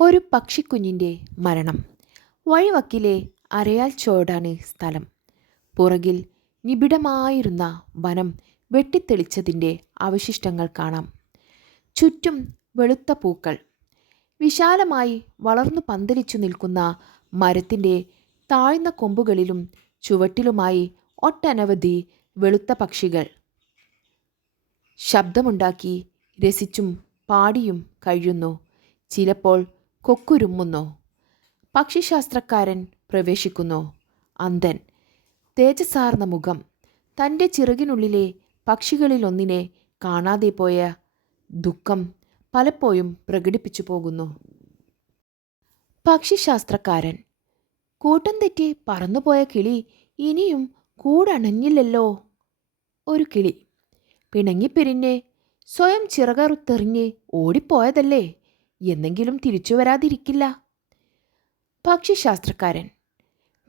ഒരു പക്ഷിക്കുഞ്ഞിന്റെ മരണം. വഴിവക്കിലെ അരയാൽ ചോടാണ് സ്ഥലം. പുറകിൽ നിബിഡമായിരുന്ന വനം വെട്ടിത്തെളിച്ചതിന്റെ അവശിഷ്ടങ്ങൾ കാണാം. ചുറ്റും വെളുത്ത പൂക്കൾ. വിശാലമായി വളർന്നു പന്തലിച്ചു നിൽക്കുന്ന മരത്തിന്റെ താഴ്ന്ന കൊമ്പുകളിലും ചുവട്ടിലുമായി ഒട്ടനവധി വെളുത്ത പക്ഷികൾ. ശബ്ദമുണ്ടാക്കി രസിച്ചും പാടിയും കഴിയുന്നു. ചിലപ്പോൾ കൊക്കുരുമ്മുന്നു. പക്ഷിശാസ്ത്രക്കാരൻ പ്രവേശിക്കുന്നു. അന്ധൻ. തേജസാർന്ന മുഖം. തന്റെ ചിറകിനുള്ളിലെ പക്ഷികളിലൊന്നിനെ കാണാതെ പോയ ദുഃഖം പലപ്പോഴും പ്രകടിപ്പിച്ചു പോകുന്നു. പക്ഷിശാസ്ത്രക്കാരൻ. കൂട്ടം തെറ്റി പറന്നുപോയ കിളി ഇനിയും കൂടണഞ്ഞില്ലല്ലോ. ഒരു കിളി. പിണങ്ങിപ്പിരിഞ്ഞ് സ്വയം ചിറകറുത്തെറിഞ്ഞ് ഓടിപ്പോയതല്ലേ? എന്നെങ്കിലും തിരിച്ചു വരാതിരിക്കില്ല. പക്ഷിശാസ്ത്രക്കാരൻ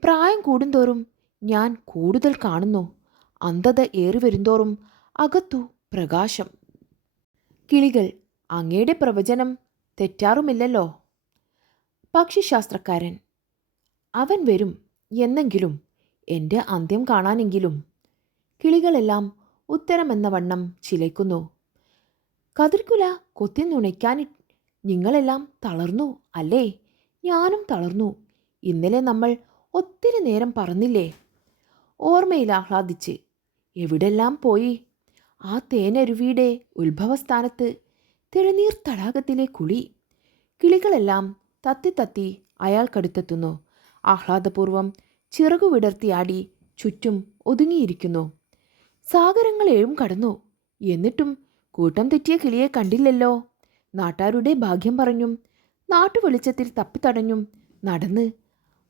പ്രായം കൂടുന്തോറും ഞാൻ കൂടുതൽ കാണുന്നു. അന്ധത ഏറി വരുന്തോറും അകത്തു പ്രകാശം. കിളികൾ അങ്ങയുടെ പ്രവചനം തെറ്റാറുമില്ലല്ലോ. പക്ഷിശാസ്ത്രക്കാരൻ അവൻ വരും എന്നെങ്കിലും എന്റെ അന്ത്യം കാണാനെങ്കിലും. കിളികളെല്ലാം ഉത്തരമെന്ന വണ്ണം ചിലയ്ക്കുന്നു. കതിർക്കുല കൊത്തി നുണയ്ക്കാൻ നിങ്ങളെല്ലാം തളർന്നു അല്ലേ? ഞാനും തളർന്നു. ഇന്നലെ നമ്മൾ ഒത്തിരി നേരം പറന്നില്ലേ ഓർമ്മയിൽ ആഹ്ലാദിച്ച്. എവിടെല്ലാം പോയി? ആ തേനരുവിയുടെ ഉത്ഭവസ്ഥാനത്ത് തിളനീർ തടാകത്തിലെ കുളി. കിളികളെല്ലാം തത്തി തത്തി അയാൾക്കടുത്തെത്തുന്നു. ആഹ്ലാദപൂർവം ചിറകു വിടർത്തിയാടി ചുറ്റും ഒതുങ്ങിയിരിക്കുന്നു. സാഗരങ്ങളേഴും കടന്നു. എന്നിട്ടും കൂട്ടം തെറ്റിയ കിളിയെ കണ്ടില്ലല്ലോ. നാട്ടാരുടെ ഭാഗ്യം പറഞ്ഞും നാട്ടുവെളിച്ചത്തിൽ തപ്പിത്തടഞ്ഞും നടന്ന്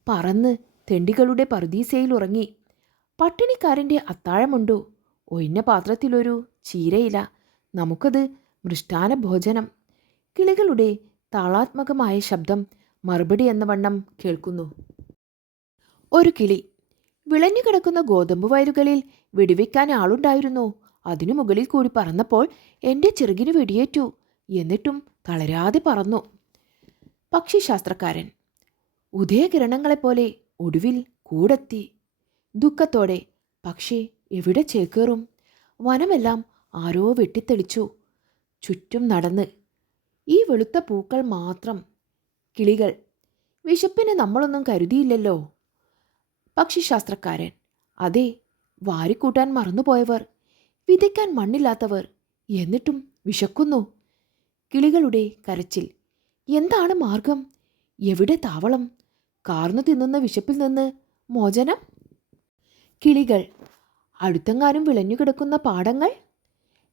പറന്ന് തെണ്ടികളുടെ പറുദീസയിൽ ഉറങ്ങി. പട്ടിണിക്കാരന്റെ അത്താഴമുണ്ടോ? ഒഴിഞ്ഞ പാത്രത്തിലൊരു ചീരയില. നമുക്കത് മൃഷ്ടാന ഭോജനം കിളികളുടെ താളാത്മകമായ ശബ്ദം മറുപടി എന്ന വണ്ണം കേൾക്കുന്നു. ഒരു കിളി. വിളഞ്ഞു കിടക്കുന്ന ഗോതമ്പ് വയലുകളിൽ വെടിവെക്കാൻ ആളുണ്ടായിരുന്നു. അതിനു മുകളിൽ കൂടി പറന്നപ്പോൾ എന്റെ ചെറുകിന് വെടിയേറ്റു. എന്നിട്ടും തളരാതെ പറന്നു. പക്ഷിശാസ്ത്രക്കാരൻ ഉദയകിരണങ്ങളെപ്പോലെ ഒടുവിൽ കൂടെത്തി. ദുഃഖത്തോടെ പക്ഷി എവിടെ ചേക്കേറും? വനമെല്ലാം ആരോ വെട്ടിത്തെളിച്ചു. ചുറ്റും നടന്ന് ഈ വെളുത്ത പൂക്കൾ മാത്രം കിളികൾ. വിശപ്പിന് നമ്മളൊന്നും കരുതിയില്ലല്ലോ. പക്ഷിശാസ്ത്രക്കാരൻ അതെ വാരിക്കൂട്ടാൻ മറന്നുപോയവർ വിതയ്ക്കാൻ മണ്ണില്ലാത്തവർ എന്നിട്ടും വിശക്കുന്നു. കിളികളുടെ കരച്ചിൽ. എന്താണ് മാർഗം? എവിടെ താവളം? കാർന്നു തിന്നുന്ന വിശപ്പിൽ നിന്ന് മോചനം? കിളികൾ അടുത്തെങ്ങാനും വിളഞ്ഞുകിടക്കുന്ന പാടങ്ങൾ?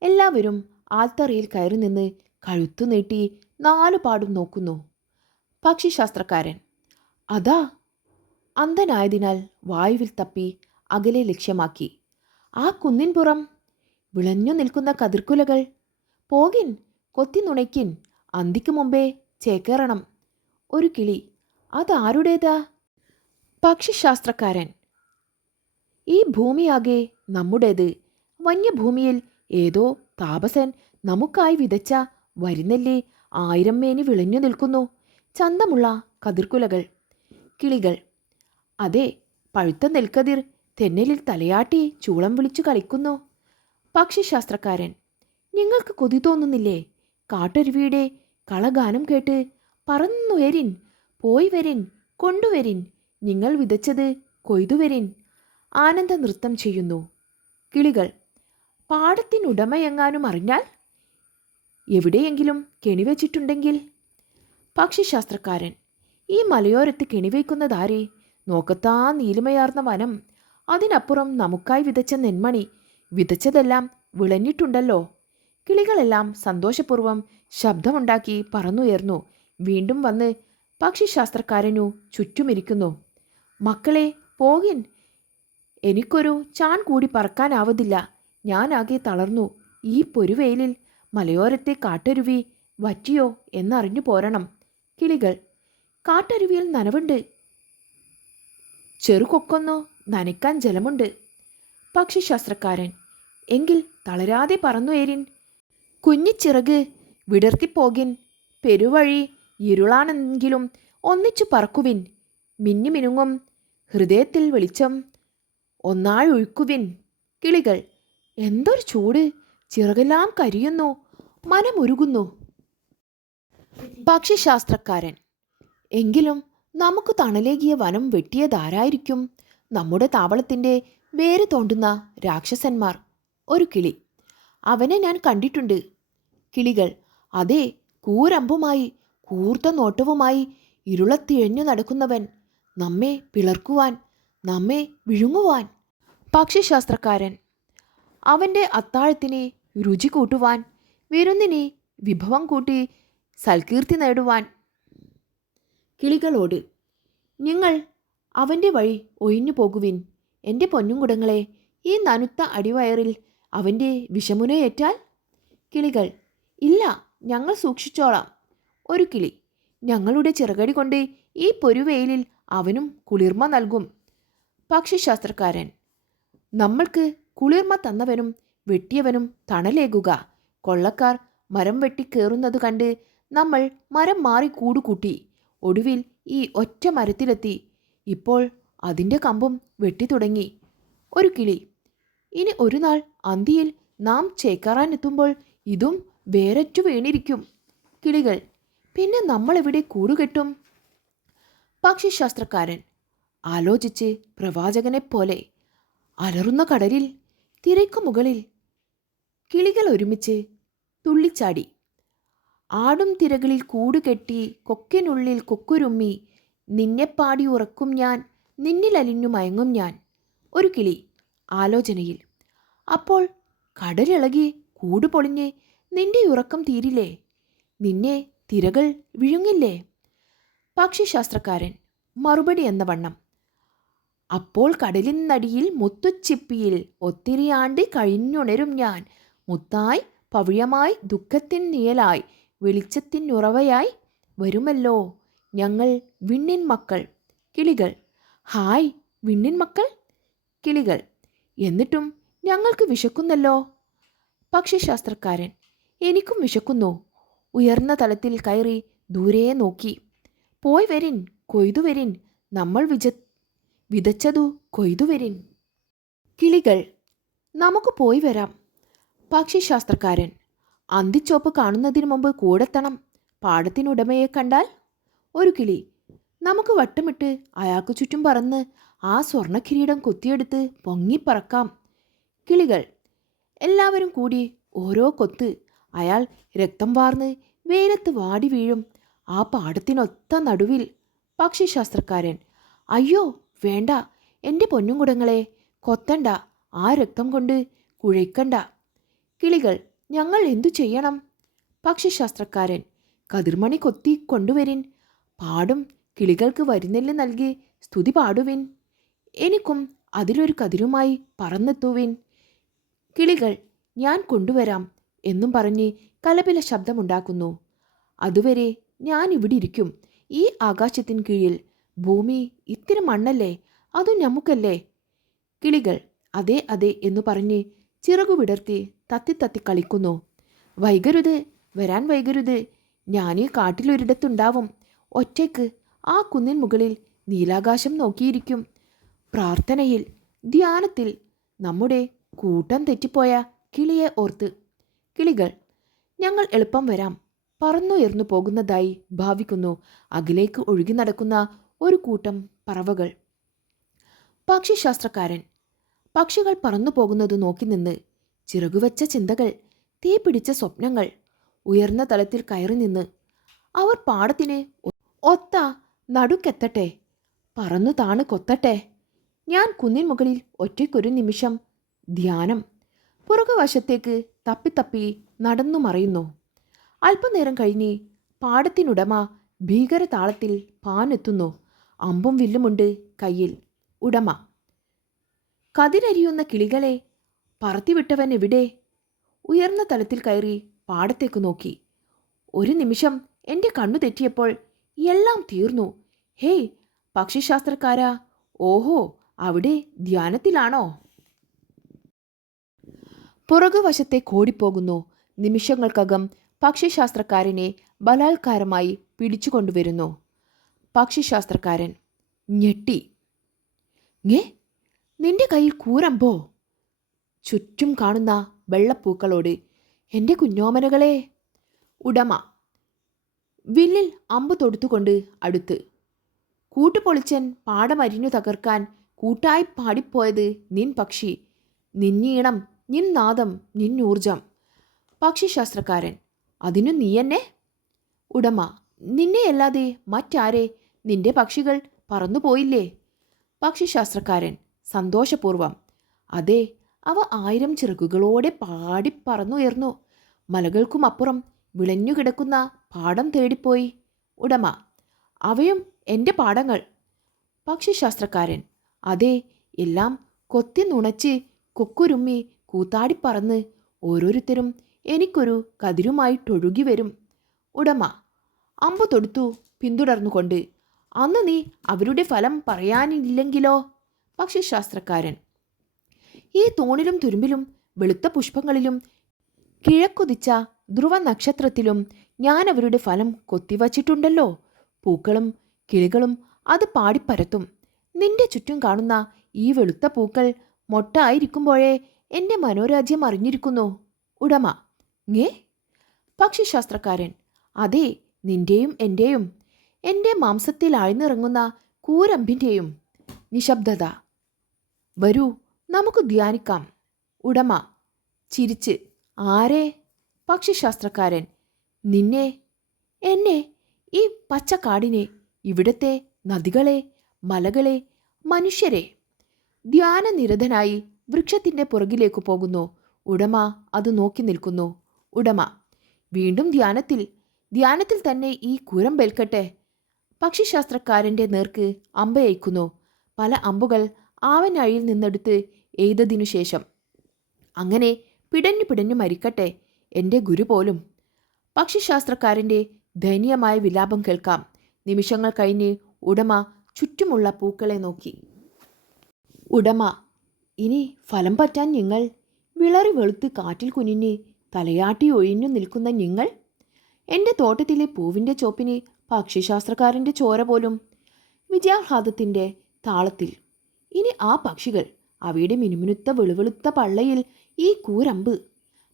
എല്ലാവരും ആൽത്തറയിൽ കയറി നിന്ന് കഴുത്തു നീട്ടി നാലു പാടും നോക്കുന്നു. പക്ഷിശാസ്ത്രക്കാരൻ അതാ. അന്ധനായതിനാൽ വായുവിൽ തപ്പി അകലെ ലക്ഷ്യമാക്കി. ആ കുന്നിൻപുറം വിളഞ്ഞു നിൽക്കുന്ന കതിർക്കുലകൾ പോകിൻ. കൊത്തി നുണയ്ക്കിൻ അന്തിക്ക് മുമ്പേ ചേക്കേറണം. ഒരു കിളി അതാരുടേതാ? പക്ഷിശാസ്ത്രക്കാരൻ. ഈ ഭൂമിയാകെ നമ്മുടേത്? വന്യഭൂമിയിൽ ഏതോ താപസൻ നമുക്കായി വിതച്ച വരുന്നല്ലേ ആയിരം മേനി വിളഞ്ഞു നിൽക്കുന്നു. ചന്തമുള്ള കതിർക്കുലകൾ കിളികൾ. അതെ പഴുത്ത നെൽക്കതിർ തെന്നലിൽ തലയാട്ടി ചൂളം വിളിച്ചു കളിക്കുന്നു. പക്ഷിശാസ്ത്രക്കാരൻ നിങ്ങൾക്ക് കൊതി തോന്നുന്നില്ലേ? കാട്ടരുവിയുടെ കളഗാനം കേട്ട് പറന്നുവരിൻ പോയി വരിൻ കൊണ്ടുവരിൻ നിങ്ങൾ വിതച്ചത് കൊയ്തുവരിൻ. ആനന്ദ നൃത്തം ചെയ്യുന്നു. കിളികൾ പാടത്തിനുടമയെങ്ങാനും അറിഞ്ഞാൽ എവിടെയെങ്കിലും കെണിവെച്ചിട്ടുണ്ടെങ്കിൽ പക്ഷിശാസ്ത്രക്കാരൻ ഈ മലയോരത്ത് കെണിവയ്ക്കുന്നതാരെ നോക്കത്താ നീലമയാർന്ന വനം. അതിനപ്പുറം നമുക്കായി വിതച്ച നെന്മണി വിതച്ചതെല്ലാം വിളഞ്ഞിട്ടുണ്ടല്ലോ. കിളികളെല്ലാം സന്തോഷപൂർവം ശബ്ദമുണ്ടാക്കി പറന്നുയർന്നു. വീണ്ടും വന്ന് പക്ഷിശാസ്ത്രക്കാരനു ചുറ്റുമിരിക്കുന്നു. മക്കളെ പോകിൻ. എനിക്കൊരു ചാൻ കൂടി പറക്കാനാവതില്ല. ഞാനാകെ തളർന്നു. ഈ പൊരുവെയിലിൽ മലയോരത്തെ കാട്ടരുവി വറ്റിയോ എന്നറിഞ്ഞു പോരണം. കിളികൾ കാട്ടരുവിയിൽ നനവുണ്ട്. ചെറുകൊക്കൊന്നോ നനയ്ക്കാൻ ജലമുണ്ട്. പക്ഷിശാസ്ത്രക്കാരൻ എങ്കിൽ തളരാതെ പറന്നുയരിൻ. കുഞ്ഞിച്ചിറക് വിടർത്തിപ്പോകിൻ പെരുവഴി ഇരുളാണെങ്കിലും ഒന്നിച്ചു പറക്കുവിൻ. മിന്നിമിനുങ്ങും ഹൃദയത്തിൽ വെളിച്ചം ഒന്നായി ഒഴുക്കുവിൻ കിളികൾ. എന്തൊരു ചൂട്! ചിറകെല്ലാം കരിയുന്നു. മനമുരുകുന്നു. പക്ഷിശാസ്ത്രക്കാരൻ എങ്കിലും നമുക്ക് തണലേകിയ വനം വെട്ടിയതാരായിരിക്കും? നമ്മുടെ താവളത്തിന്റെ വേര് തോണ്ടുന്ന രാക്ഷസന്മാർ. ഒരു കിളി. അവനെ ഞാൻ കണ്ടിട്ടുണ്ട്. കിളികൾ. അതെ കൂരമ്പുമായി കൂർത്ത നോട്ടവുമായി ഇരുളത്തിഴഞ്ഞു നടക്കുന്നവൻ നമ്മെ പിളർക്കുവാൻ നമ്മെ വിഴുങ്ങുവാൻ. പക്ഷിശാസ്ത്രക്കാരൻ അവന്റെ അത്താഴത്തിനെ രുചി കൂട്ടുവാൻ വിരുന്നിനെ വിഭവം കൂട്ടി സൽകീർത്തി നേടുവാൻ. കിളികളോട് നിങ്ങൾ അവന്റെ വഴി ഒഴിഞ്ഞു പോകുവിൻ. എന്റെ പൊന്നുംകുടങ്ങളെ ഈ നനുത്ത അടിവയറിൽ അവന്റെ വിഷമുനയേറ്റാൽ? കിളികൾ ഇല്ല ഞങ്ങൾ സൂക്ഷിച്ചോളാം. ഒരു കിളി. ഞങ്ങളുടെ ചിറകടി കൊണ്ട് ഈ പൊരുവെയിലിൽ അവനും കുളിർമ നൽകും. പക്ഷിശാസ്ത്രക്കാരൻ നമ്മൾക്ക് കുളിർമ തന്നവനും വെട്ടിയവനും തണലേകുക. കൊള്ളക്കാർ മരം വെട്ടിക്കേറുന്നത് കണ്ട് നമ്മൾ മരം മാറി കൂടുകൂട്ടി. ഒടുവിൽ ഈ ഒറ്റ മരത്തിലെത്തി. ഇപ്പോൾ അതിന്റെ കമ്പും വെട്ടി തുടങ്ങി. ഒരു കിളി ഇനി ഒരു നാൾ അന്തിയിൽ നാം ചേക്കാറാനെത്തുമ്പോൾ ഇതും വേരറ്റു വീണിരിക്കും. കിളികൾ പിന്നെ നമ്മൾ എവിടെ കൂടുകെട്ടും പക്ഷിശാസ്ത്രക്കാരൻ ആലോചിച്ച് പ്രവാചകനെപ്പോലെ അലറുന്ന കടലിൽ തിരക്കു മുകളിൽ കിളികൾ ഒരുമിച്ച് തുള്ളിച്ചാടി. ആടും തിരകളിൽ കൂടുകെട്ടി കൊക്കിനുള്ളിൽ കൊക്കുരുമ്മി നിന്നെ പാടി ഉറക്കും ഞാൻ നിന്നിലലിഞ്ഞു മയങ്ങും ഞാൻ ഒരു കിളി ആലോചനയിൽ. അപ്പോൾ കടലിളകി കൂട് പൊളിഞ്ഞ് നിന്റെ ഉറക്കം തീരില്ലേ? നിന്നെ തിരകൾ വിഴുങ്ങില്ലേ? പക്ഷിശാസ്ത്രക്കാരൻ മറുപടി എന്ന വണ്ണം. അപ്പോൾ കടലിനടിയിൽ മുത്തുച്ചിപ്പിയിൽ ഒത്തിരി ആണ്ട് കഴിഞ്ഞുണരും ഞാൻ. മുത്തായി പവിഴമായി ദുഃഖത്തിൻ നിഴലായി വെളിച്ചത്തിനുറവയായി വരുമല്ലോ. ഞങ്ങൾ വിണ്ണിൻ മക്കൾ. കിളികൾ. ഹായ് വിണ്ണിൻ മക്കൾ? കിളികൾ. എന്നിട്ടും ഞങ്ങൾക്ക് വിശക്കുന്നല്ലോ. പക്ഷിശാസ്ത്രക്കാരൻ എനിക്കും വിശക്കുന്നു. ഉയർന്ന തലത്തിൽ കയറി ദൂരെ നോക്കി. പോയി വരിൻ കൊയ്തുവരിൻ നമ്മൾ വിജ വിതച്ചതു കൊയ്തുവരിൻ കിളികൾ നമുക്ക് പോയി വരാം. പക്ഷിശാസ്ത്രക്കാരൻ അന്തിച്ചോപ്പ് കാണുന്നതിന് മുമ്പ് കൂടെത്തണം. പാടത്തിനുടമയെ കണ്ടാൽ? ഒരു കിളി നമുക്ക് വട്ടമിട്ട് അയാൾക്ക് ചുറ്റും പറന്ന് ആ സ്വർണക്കിരീടം കൊത്തിയെടുത്ത് പൊങ്ങിപ്പറക്കാം. കിളികൾ എല്ലാവരും കൂടി ഓരോ കൊത്ത് അയാൾ രക്തം വാർന്ന് വെയിലത്ത് വാടി വീഴും. ആ പാടത്തിനൊത്ത നടുവിൽ പക്ഷിശാസ്ത്രക്കാരൻ അയ്യോ വേണ്ട എന്റെ പൊന്നുംകുടങ്ങളെ കൊത്തണ്ട ആ രക്തം കൊണ്ട് കുഴയ്ക്കണ്ട. കിളികൾ ഞങ്ങൾ എന്തു ചെയ്യണം? പക്ഷിശാസ്ത്രക്കാരൻ കതിർമണി കൊത്തി കൊണ്ടുവരിൻ. പാടും കിളികൾക്ക് വരുന്നില്ല നൽകി സ്തുതി പാടുവിൻ. എനിക്കും അതിലൊരു കതിരുമായി പറന്നെത്തുവിൻ. കിളികൾ ഞാൻ കൊണ്ടുവരാം. എന്നും പറഞ്ഞ് കലപില ശബ്ദമുണ്ടാക്കുന്നു. അതുവരെ ഞാൻ ഇവിടെ ഇരിക്കും ഈ ആകാശത്തിൻ കീഴിൽ. ഭൂമി ഇത്തിരി മണ്ണല്ലേ? അതും നമുക്കല്ലേ? കിളികൾ അതെ അതെ എന്നു പറഞ്ഞ് ചിറകു വിടർത്തി തത്തി തത്തി കളിക്കുന്നു. വൈകരുത് വരാൻ വൈകരുത്. ഈ കാട്ടിലൊരിടത്തുണ്ടാവും. ഒറ്റയ്ക്ക് ആ കുന്നിൻ മുകളിൽ നീലാകാശം നോക്കിയിരിക്കും. പ്രാർത്ഥനയിൽ ധ്യാനത്തിൽ നമ്മുടെ കൂട്ടം തെറ്റിപ്പോയ കിളിയെ ഓർത്ത് കിളികൾ. ഞങ്ങൾ എളുപ്പം വരാം. പറന്നുയർന്നു പോകുന്നതായി ഭാവിക്കുന്നു. അകിലേക്ക് ഒഴുകി നടക്കുന്ന ഒരു കൂട്ടം പറവകൾ. പക്ഷിശാസ്ത്രക്കാരൻ. പക്ഷികൾ പറന്നു പോകുന്നത് നോക്കി നിന്ന് ചിറകുവച്ച ചിന്തകൾ തീ പിടിച്ച സ്വപ്നങ്ങൾ ഉയർന്ന തലത്തിൽ കയറി നിന്ന് അവർ പാടത്തിന് ഒത്ത നടുക്കെത്തട്ടെ പറന്നു താണ് കൊത്തട്ടെ. ഞാൻ കുന്നിൻ മുകളിൽ ഒറ്റയ്ക്കൊരു നിമിഷം ധ്യാനം. പുറകുവശത്തേക്ക് തപ്പിത്തപ്പി നടന്നു മറയുന്നു. അല്പനേരം കഴിഞ്ഞ് പാടത്തിനുടമ ഭീകര താളത്തിൽ പാനെത്തുന്നു അമ്പും വില്ലുമുണ്ട് കയ്യിൽ. ഉടമ കതിരരിയുന്ന കിളികളെ പറത്തിവിട്ടവൻ എവിടെ? ഉയർന്ന തലത്തിൽ കയറി പാടത്തേക്ക് നോക്കി. ഒരു നിമിഷം എന്റെ കണ്ണു തെറ്റിയപ്പോൾ എല്ലാം തീർന്നു. ഹേയ് പക്ഷിശാസ്ത്രക്കാരാ ഓഹോ അവിടെ ധ്യാനത്തിലാണോ? പുറകുവശത്തെ കോടിപ്പോകുന്നു. നിമിഷങ്ങൾക്കകം പക്ഷിശാസ്ത്രക്കാരനെ ബലാത്കാരമായി പിടിച്ചുകൊണ്ടുവരുന്നു. പക്ഷിശാസ്ത്രക്കാരൻ ഞെട്ടി. ഞേ നിന്റെ കയ്യിൽ കൂരമ്പോ? ചുറ്റും കാണുന്ന വെള്ളപ്പൂക്കളോട് എന്റെ കുഞ്ഞോമനകളെ. ഉടമ വില്ലിൽ അമ്പ് തൊടുത്തുകൊണ്ട് അടുത്ത്. കൂട്ടുപൊളിച്ചൻ പാടമരിഞ്ഞു തകർക്കാൻ കൂട്ടായി പാടിപ്പോയത് നിൻ പക്ഷി. നിന്നീണം നിൻ നാദം നിൻ നിന്നൂർജം പക്ഷിശാസ്ത്രക്കാരൻ അതിനു നീ എന്നെ? ഉടമ നിന്നെയല്ലാതെ മറ്റാരെ? നിന്റെ പക്ഷികൾ പറന്നുപോയില്ലേ പക്ഷിശാസ്ത്രക്കാരൻ സന്തോഷപൂർവം. അതെ അവ ആയിരം ചിറകുകളോടെ പാടി പറന്നുയർന്നു മലകൾക്കും മലകൾക്കുമപ്പുറം വിളഞ്ഞുകിടക്കുന്ന പാടം തേടിപ്പോയി. ഉടമ അവയും എന്റെ പാടങ്ങൾ. പക്ഷിശാസ്ത്രക്കാരൻ അതെ എല്ലാം കൊത്തി നുണച്ച് കൊക്കുരുമ്മി കൂത്താടിപ്പറന്ന് ഓരോരുത്തരും എനിക്കൊരു കതിരുമായിട്ടൊഴുകി വരും. ഉടമ അമ്പു തൊടുത്തു പിന്തുടർന്നുകൊണ്ട് അന്ന് നീ അവരുടെ ഫലം പറയാനില്ലെങ്കിലോ? പക്ഷിശാസ്ത്രക്കാരൻ ഈ തൂണിലും തുരുമ്പിലും വെളുത്ത പുഷ്പങ്ങളിലും കിഴക്കുതിച്ച ധ്രുവ നക്ഷത്രത്തിലും ഞാൻ അവരുടെ ഫലം കൊത്തിവച്ചിട്ടുണ്ടല്ലോ. പൂക്കളും കിളികളും അത് പാടിപ്പരത്തും. നിന്റെ ചുറ്റും കാണുന്ന ഈ വെളുത്ത പൂക്കൾ മൊട്ടായിരിക്കുമ്പോഴേ എന്റെ മനോരാജ്യം അറിഞ്ഞിരിക്കുന്നു. ഉടമ. ഞേ പക്ഷിശാസ്ത്രക്കാരൻ അതെ നിന്റെയും എന്റെയും എന്റെ മാംസത്തിൽ ആഴ്ന്നിറങ്ങുന്ന കൂരമ്പിന്റെയും നിശബ്ദത. വരൂ നമുക്ക് ധ്യാനിക്കാം. ഉടമ. ചിരിച്ച്. ആരെ? പക്ഷിശാസ്ത്രക്കാരൻ നിന്നെ. എന്നെ. ഈ പച്ചക്കാടിനെ ഇവിടത്തെ നദികളെ മലകളെ മനുഷ്യരെ. ധ്യാനനിരതനായി വൃക്ഷത്തിന്റെ പുറകിലേക്ക് പോകുന്നു. ഉടമ അത് നോക്കി നിൽക്കുന്നു. ഉടമ വീണ്ടും ധ്യാനത്തിൽ. ധ്യാനത്തിൽ തന്നെ ഈ കുരം വെൽക്കട്ടെ പക്ഷിശാസ്ത്രക്കാരന്റെ നേർക്ക് അമ്പയയ്ക്കുന്നു പല അമ്പുകൾ ആവനാഴിയിൽ നിന്നെടുത്ത് എയ്തതിനു ശേഷം അങ്ങനെ പിടഞ്ഞു പിടഞ്ഞു മരിക്കട്ടെ എന്റെ ഗുരു പോലും. പക്ഷിശാസ്ത്രക്കാരന്റെ ദയനീയമായ വിലാപം കേൾക്കാം. നിമിഷങ്ങൾ കഴിഞ്ഞ് ഉടമ ചുറ്റുമുള്ള പൂക്കളെ നോക്കി. ഉടമ ഇനി ഫലം പറ്റാൻ നിങ്ങൾ വിളറി വെളുത്ത് കാറ്റിൽ കുനിഞ്ഞ് തലയാട്ടി ഒഴിഞ്ഞു നിൽക്കുന്ന നിങ്ങൾ? എന്റെ തോട്ടത്തിലെ പൂവിന്റെ ചോപ്പിന് പക്ഷിശാസ്ത്രക്കാരന്റെ ചോര പോലും വിജയാഹ്ലാദത്തിന്റെ താളത്തിൽ. ഇനി ആ പക്ഷികൾ അവയുടെ മിനുമിനുത്ത വെളുവെളുത്ത പള്ളയിൽ ഈ കൂരമ്പ്.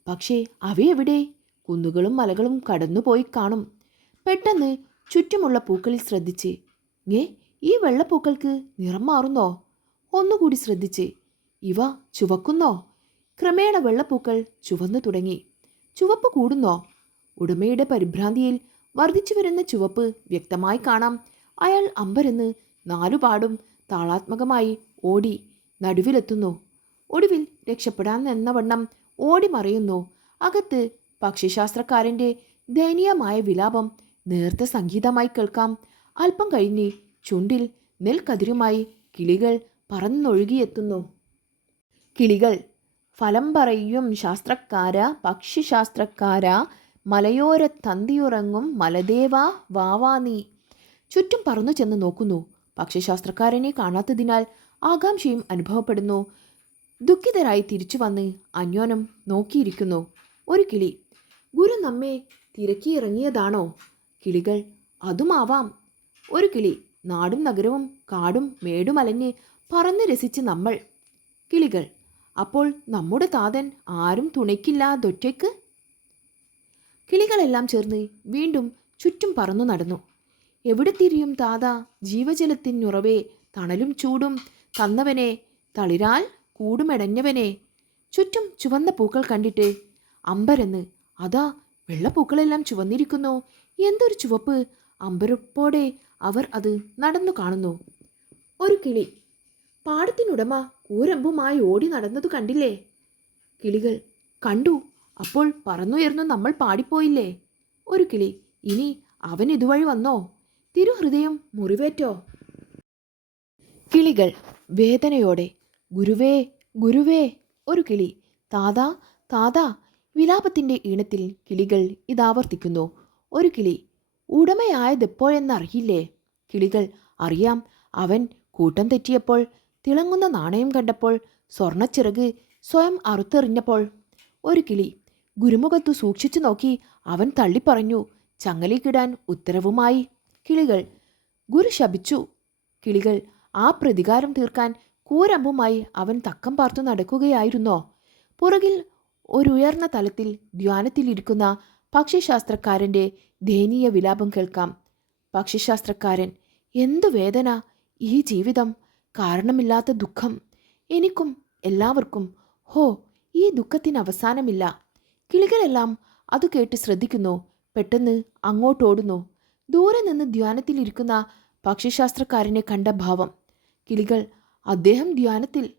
പക്ഷേ അവയെവിടെ? കുന്നുകളും മലകളും കടന്നുപോയി കാണും. പെട്ടെന്ന് ചുറ്റുമുള്ള പൂക്കളിൽ ശ്രദ്ധിച്ച് ഏ ഈ വെള്ളപ്പൂക്കൾക്ക് നിറം മാറുന്നോ? ഒന്നുകൂടി ശ്രദ്ധിച്ച് ഇവ ചുവക്കുന്നോ? ക്രമേണ വെള്ളപ്പൂക്കൾ ചുവന്നു തുടങ്ങി. ചുവപ്പ് കൂടുന്നോ? ഉടമയുടെ പരിഭ്രാന്തിയിൽ വർദ്ധിച്ചു വരുന്ന ചുവപ്പ് വ്യക്തമായി കാണാം. അയാൾ അമ്പരന്ന് നാലുപാടും താളാത്മകമായി ഓടി നടുവിലെത്തുന്നു. ഒടുവിൽ രക്ഷപ്പെടാൻ എന്ന വണ്ണം ഓടി മറയുന്നു. അകത്ത് പക്ഷിശാസ്ത്രക്കാരന്റെ ദയനീയമായ വിലാപം നേർത്ത സംഗീതമായി കേൾക്കാം. അല്പം കഴിഞ്ഞ് ചുണ്ടിൽ നെൽക്കതിരുമായി കിളികൾ പറന്നൊഴുകിയെത്തുന്നു. കിളികൾ. ഫലം പറയും ശാസ്ത്രക്കാര പക്ഷിശാസ്ത്രക്കാര മലയോര തന്തിയുറങ്ങും മലദേവ വാവാനി ചുറ്റും പറന്നു ചെന്ന് നോക്കുന്നു. പക്ഷിശാസ്ത്രക്കാരനെ കാണാത്തതിനാൽ ആകാംക്ഷയും അനുഭവപ്പെടുന്നു. ദുഃഖിതരായി തിരിച്ചു വന്ന് അന്യോനം നോക്കിയിരിക്കുന്നു. ഒരു കിളി. ഗുരു നമ്മെ തിരക്കിയിറങ്ങിയതാണോ? കിളികൾ. അതുമാവാം. ഒരു കിളി. നാടും നഗരവും കാടും മേടുമലഞ്ഞ് പറന്ന് രസിച്ച് നമ്മൾ. കിളികൾ. അപ്പോൾ നമ്മുടെ താതൻ ആരും തുണയ്ക്കില്ല തുണയ്ക്കില്ലാതൊറ്റയ്ക്ക് കിളികളെല്ലാം ചേർന്ന് വീണ്ടും ചുറ്റും പറന്നു നടന്നു. എവിടെ തിരിയും താത? ജീവജലത്തിനുറവേ തണലും ചൂടും തന്നവനെ തളിരാൽ കൂടുമെടഞ്ഞവനെ. ചുറ്റും ചുവന്ന പൂക്കൾ കണ്ടിട്ട് അമ്പരന്ന് അതാ വെള്ളപ്പൂക്കളെല്ലാം ചുവന്നിരിക്കുന്നു. എന്തൊരു ചുവപ്പ്? അമ്പരപ്പോടെ അവർ അത് നടന്നു കാണുന്നു. ഒരു കിളി പാടത്തിനുടമ കൂരമ്പുമായി ഓടി നടന്നതു കണ്ടില്ലേ? കിളികൾ കണ്ടു. അപ്പോൾ പറന്നുയർന്നു നമ്മൾ പാടിപ്പോയില്ലേ? ഒരു കിളി ഇനി അവൻ ഇതുവഴി വന്നോ? തിരുഹൃദയം മുറിവേറ്റോ? കിളികൾ വേദനയോടെ ഗുരുവേ ഗുരുവേ. ഒരു കിളി താതാ താതാ. വിലാപത്തിന്റെ ഈണത്തിൽ കിളികൾ ഇതാവർത്തിക്കുന്നു. ഒരു കിളി ഉടമയായതെപ്പോഴെന്നറിയില്ലേ കിളികൾ അറിയാം. അവൻ കൂട്ടം തെറ്റിയപ്പോൾ തിളങ്ങുന്ന നാണയം കണ്ടപ്പോൾ സ്വർണച്ചിറക് സ്വയം അറുത്തെറിഞ്ഞപ്പോൾ ഒരു കിളി. ഗുരുമുഖത്തു സൂക്ഷിച്ചു നോക്കി അവൻ തള്ളിപ്പറഞ്ഞു ചങ്ങലിക്കിടാൻ ഉത്തരവുമായി. കിളികൾ ഗുരു ശപിച്ചു. കിളികൾ ആ പ്രതികാരം തീർക്കാൻ കൂരമ്പുമായി അവൻ തക്കം പാർത്തു നടക്കുകയായിരുന്നോ? പുറകിൽ ഒരുയർന്ന തലത്തിൽ ധ്യാനത്തിലിരിക്കുന്ന പക്ഷിശാസ്ത്രക്കാരന്റെ ദയനീയ വിലാപം കേൾക്കാം. പക്ഷിശാസ്ത്രക്കാരൻ എന്തു വേദന ഈ ജീവിതം? കാരണമില്ലാത്ത ദുഃഖം. എനിക്കും എല്ലാവർക്കും ഹോ ഈ ദുഃഖത്തിന് അവസാനമില്ല കിളികളെല്ലാം അത് കേട്ട് ശ്രദ്ധിക്കുന്നു പെട്ടെന്ന് അങ്ങോട്ടോടുന്നു. ദൂരെ നിന്ന് ധ്യാനത്തിലിരിക്കുന്ന പക്ഷിശാസ്ത്രക്കാരനെ കണ്ട ഭാവം. കിളികൾ അദ്ദേഹം ധ്യാനത്തിൽ.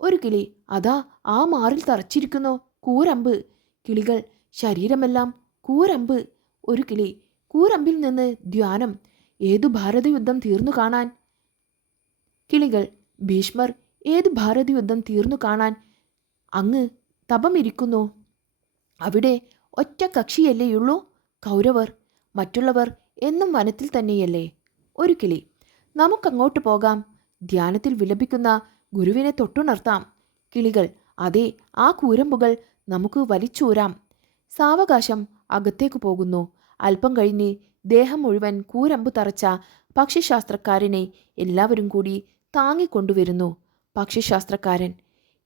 ഒരു കിളി അതാ ആ മാറിൽ തറച്ചിരിക്കുന്നു കൂരമ്പ്. കിളികൾ ശരീരമെല്ലാം കൂരമ്പ്. ഒരു കിളി കൂരമ്പിൽ നിന്ന് ധ്യാനം. ഏതു ഭാരതയുദ്ധം തീർന്നു കാണാൻ? കിളികൾ ഭീഷ്മർ ഏത് ഭാരത യുദ്ധം തീർന്നു കാണാൻ അങ്ങ് തപമിരിക്കുന്നു? അവിടെ ഒറ്റ കക്ഷിയല്ലേയുള്ളൂ കൗരവർ മറ്റുള്ളവർ എന്നും വനത്തിൽ തന്നെയല്ലേ? ഒരു കിളി നമുക്കങ്ങോട്ട് പോകാം. ധ്യാനത്തിൽ വിലപിക്കുന്ന ഗുരുവിനെ തൊട്ടുണർത്താം. കിളികൾ അതെ ആ കൂരമ്പുകൾ നമുക്ക് വലിച്ചൂരാം. സാവകാശം അകത്തേക്ക് പോകുന്നു. അല്പം കഴിഞ്ഞ് ദേഹം മുഴുവൻ കൂരമ്പ് തറച്ച പക്ഷിശാസ്ത്രക്കാരനെ എല്ലാവരും കൂടി താങ്ങിക്കൊണ്ടുവരുന്നു. പക്ഷിശാസ്ത്രക്കാരൻ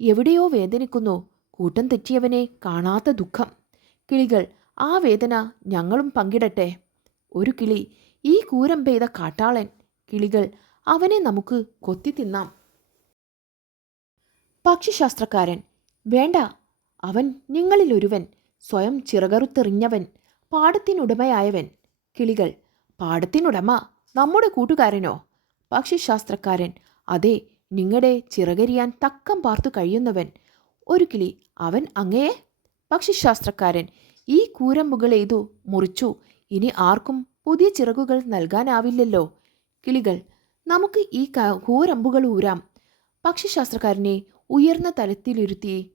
എവിടെയോ വേദനിക്കുന്നു. കൂട്ടം തെറ്റിയവനെ കാണാത്ത ദുഃഖം. കിളികൾ ആ വേദന ഞങ്ങളും പങ്കിടട്ടെ. ഒരു കിളി ഈ കൂരം പെയ്ത കാട്ടാളൻ. കിളികൾ അവനെ നമുക്ക് കൊത്തി തിന്നാം. പക്ഷിശാസ്ത്രക്കാരൻ വേണ്ട. അവൻ നിങ്ങളിലൊരുവൻ സ്വയം ചിറകറുത്തെറിഞ്ഞവൻ. പാടത്തിനുടമയായവൻ കിളികൾ പാടത്തിനുടമ നമ്മുടെ കൂട്ടുകാരനോ? പക്ഷിശാസ്ത്രക്കാരൻ അതെ നിങ്ങളുടെ ചിറകരിയാൻ തക്കം പാർത്തു കഴിയുന്നവൻ. ഒരു കിളി അവൻ അങ്ങേ പക്ഷിശാസ്ത്രക്കാരൻ ഈ കൂരമ്പുകൾ എയ്തു മുറിച്ചു. ഇനി ആർക്കും പുതിയ ചിറകുകൾ നൽകാനാവില്ലല്ലോ. കിളികൾ നമുക്ക് ഈ കൂരമ്പുകൾ ഊരാം. പക്ഷിശാസ്ത്രക്കാരനെ ഉയർന്ന തലത്തിലിരുത്തി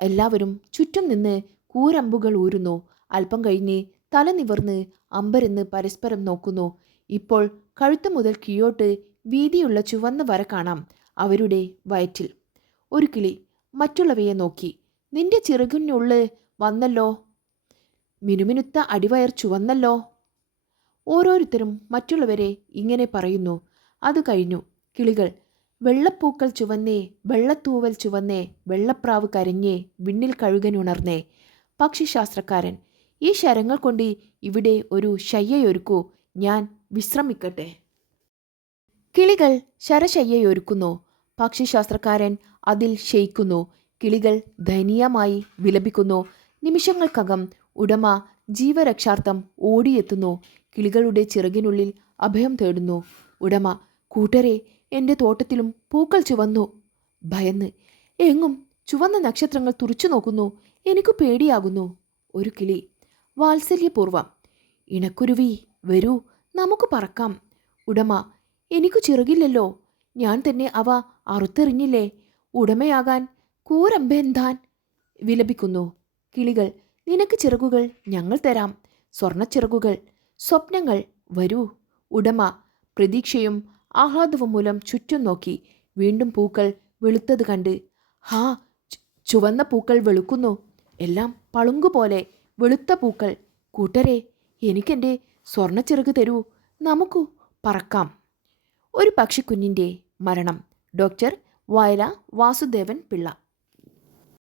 എല്ലാവരും ചുറ്റും നിന്ന് കൂരമ്പുകൾ ഊരുന്നു. അല്പം കഴിഞ്ഞ് തല നിവർന്ന് അമ്പരന്ന് പരസ്പരം നോക്കുന്നു. ഇപ്പോൾ കഴുത്ത് മുതൽ കീഴോട്ട് വീതിയുള്ള ചുവന്ന വര കാണാം അവരുടെ വയറ്റിൽ. ഒരു കിളി മറ്റുള്ളവയെ നോക്കി നിന്റെ ചിറകിനുള്ളിൽ വന്നല്ലോ? മിനുമിനുത്ത അടിവയർ ചുവന്നല്ലോ? ഓരോരുത്തരും മറ്റുള്ളവരെ ഇങ്ങനെ പറയുന്നു. അത് കഴിഞ്ഞു. കിളികൾ വെള്ളപ്പൂക്കൾ ചുവന്നേ വെള്ളത്തൂവൽ ചുവന്നേ വെള്ളപ്രാവ് കരഞ്ഞേ വിണ്ണിൽ കഴുകനുണർന്നേ പക്ഷിശാസ്ത്രക്കാരൻ ഈ ശരങ്ങൾ കൊണ്ട് ഇവിടെ ഒരു ശയ്യയൊരുക്കൂ ഞാൻ വിശ്രമിക്കട്ടെ. കിളികൾ ശരശയ്യയൊരുക്കുന്നു. പക്ഷിശാസ്ത്രക്കാരൻ അതിൽ ക്ഷയിക്കുന്നു കിളികൾ ദയനീയമായി വിലപിക്കുന്നു. നിമിഷങ്ങൾക്കകം ഉടമ ജീവരക്ഷാർത്ഥം ഓടിയെത്തുന്നു. കിളികളുടെ ചിറകിനുള്ളിൽ അഭയം തേടുന്നു. ഉടമ കൂട്ടരെ എന്റെ തോട്ടത്തിലും പൂക്കൾ ചുവന്നു. ഭയന്ന് എങ്ങും ചുവന്ന നക്ഷത്രങ്ങൾ തുറച്ചു നോക്കുന്നു. എനിക്ക് പേടിയാകുന്നു ഒരു കിളി വാത്സല്യപൂർവം ഇണക്കുരുവി വരൂ നമുക്ക് പറക്കാം ഉടമ എനിക്കു ചിറകില്ലല്ലോ. ഞാൻ തന്നെ അവ അറുത്തെറിഞ്ഞില്ലേ. ഉടമയാകാൻ കൂരമ്പെന്താൻ? വിലപിക്കുന്നു. കിളികൾ നിനക്ക് ചിറകുകൾ ഞങ്ങൾ തരാം. സ്വർണച്ചിറകുകൾ സ്വപ്നങ്ങൾ വരൂ. ഉടമ പ്രതീക്ഷയും ആഹ്ലാദവും മൂലം ചുറ്റും നോക്കി. വീണ്ടും പൂക്കൾ വെളുത്തത് കണ്ട് ഹാ ചുവന്ന പൂക്കൾ വെളുക്കുന്നു. എല്ലാം പളുങ്കുപോലെ വെളുത്ത പൂക്കൾ. കൂട്ടരെ എനിക്കെന്റെ സ്വർണച്ചിറക് തരൂ. നമുക്കു പറക്കാം. ഒരു പക്ഷിക്കുഞ്ഞിന്റെ മരണം. ഡോക്ടർ വയല വാസുദേവൻ പിള്ള.